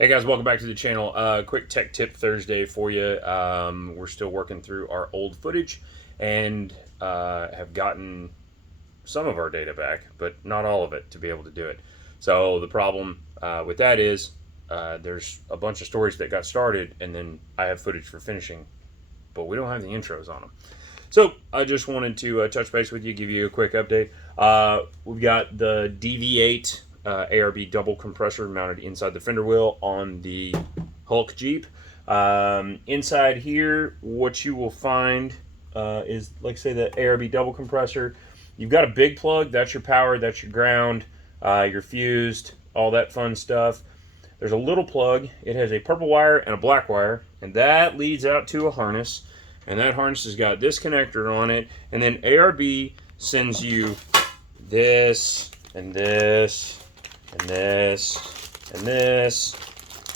Hey guys, welcome back to the channel. Quick tech tip Thursday for you. We're still working through our old footage and have gotten some of our data back, but not all of it to be able to do it. So the problem with that is there's a bunch of stories that got started and then I have footage for finishing, but we don't have the intros on them. So I just wanted to touch base with you, give you a quick update. We've got the DV8 ARB double compressor mounted inside the fender wheel on the Hulk Jeep. Inside here, what you will find is, like I say, the ARB double compressor. You've got a big plug, that's your power, that's your ground, your fused, all that fun stuff. There's a little plug, it has a purple wire and a black wire, and that leads out to a harness. And that harness has got this connector on it, and then ARB sends you this, and this, and this, and this,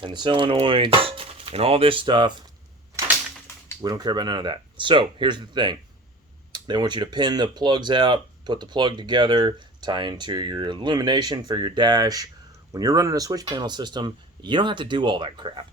and the solenoids, and all this stuff. We don't care about none of that. So, here's the thing. They want you to pin the plugs out, put the plug together, tie into your illumination for your dash. When you're running a switch panel system, you don't have to do all that crap.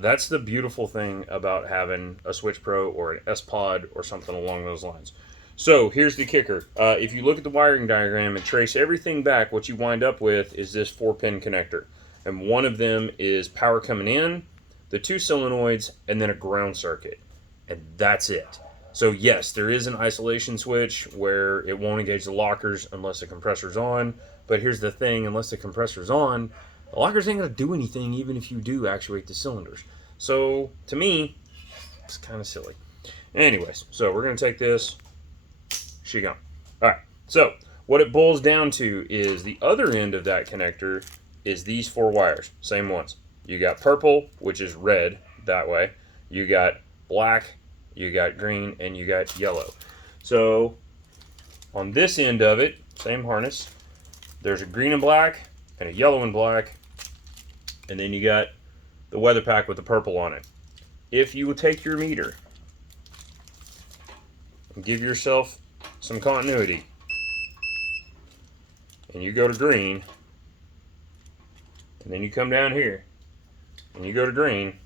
That's the beautiful thing about having a Switch Pro or an Spod or something along those lines. So here's the kicker. If you look at the wiring diagram and trace everything back, what you wind up with is this 4-pin connector. And one of them is power coming in, the 2 solenoids, and then a ground circuit. And that's it. So yes, there is an isolation switch where it won't engage the lockers unless the compressor's on. But here's the thing, unless the compressor's on, the lockers ain't going to do anything even if you do actuate the cylinders. So, to me, it's kind of silly. Anyways, so we're going to take this. She gone. Alright, so what it boils down to is the other end of that connector is these 4 wires. Same ones. You got purple, which is red, that way. You got black, you got green, and you got yellow. So, on this end of it, same harness, there's a green and black and a yellow and black. And then you got the weather pack with the purple on it. If you take your meter and give yourself some continuity, and you go to green, and then you come down here, and you go to green,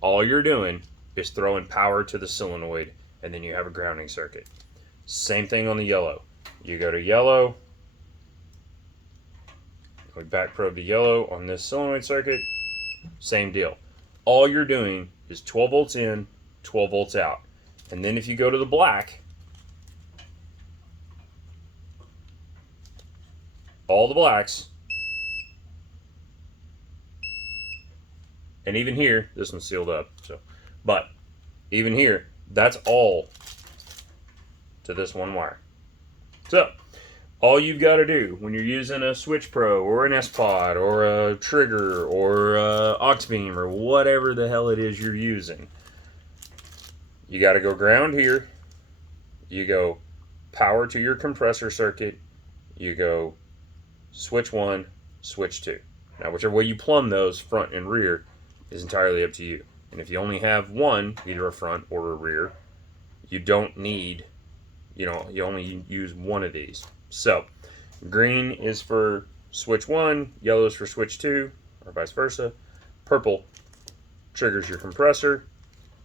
all you're doing is throwing power to the solenoid, and then you have a grounding circuit. Same thing on the yellow. You go to yellow, we back probe the yellow on this solenoid circuit, same deal. All you're doing is 12 volts in, 12 volts out. And then if you go to the black, all the blacks, and even here, this one's sealed up, so, but even here, that's all to this one wire. So, all you've got to do when you're using a Switch Pro or an S-Pod or a trigger or a aux beam or whatever the hell it is you're using, you got to go ground here, you go power to your compressor circuit, you go switch 1, switch 2. Now whichever way you plumb those, front and rear, is entirely up to you. And if you only have one, either a front or a rear, you don't need, you only use one of these. So, green is for switch 1, yellow is for switch 2, or vice versa. Purple triggers your compressor,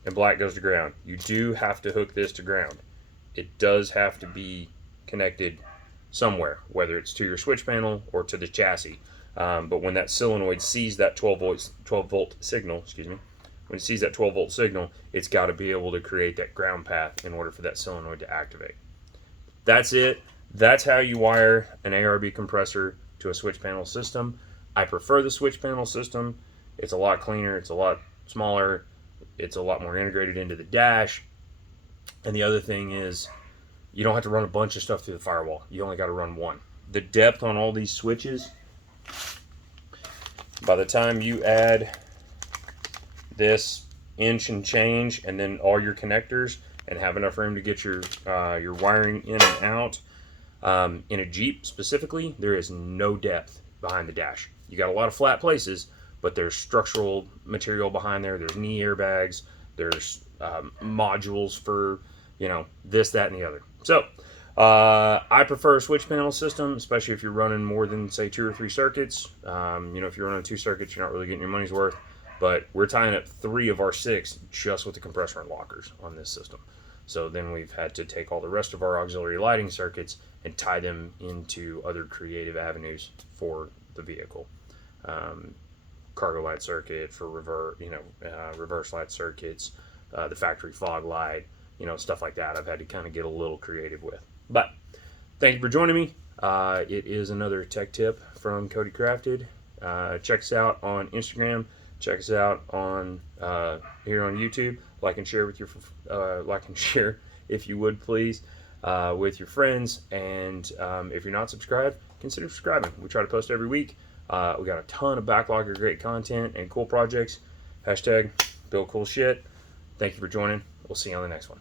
and black goes to ground. You do have to hook this to ground. It does have to be connected somewhere, whether it's to your switch panel or to the chassis. But when that solenoid sees that 12 volt signal, when it sees that 12 volt signal, it's got to be able to create that ground path in order for that solenoid to activate. That's it. That's how you wire an ARB compressor to a switch panel system. I prefer the switch panel system. It's a lot cleaner, it's a lot smaller, it's a lot more integrated into the dash. And the other thing is, you don't have to run a bunch of stuff through the firewall. You only got to run one. The depth on all these switches, by the time you add this inch and change and then all your connectors and have enough room to get your wiring in and out, in a Jeep specifically, there is no depth behind the dash. You got a lot of flat places, but there's structural material behind there. There's knee airbags. There's modules for, this, that, and the other. So I prefer a switch panel system, especially if you're running more than, say, 2 or 3 circuits. If you're running 2 circuits, you're not really getting your money's worth. But we're tying up 3 of our 6 just with the compressor and lockers on this system. So then we've had to take all the rest of our auxiliary lighting circuits and tie them into other creative avenues for the vehicle. Cargo light circuit for reverse light circuits, the factory fog light, stuff like that. I've had to kind of get a little creative with. But thank you for joining me. It is another tech tip from Cody Crafted. Check us out on Instagram. Check us out on here on YouTube. Like and share if you would please with your friends. And if you're not subscribed, consider subscribing. We try to post every week. We got a ton of backlog of great content and cool projects. Hashtag build cool shit. Thank you for joining. We'll see you on the next one.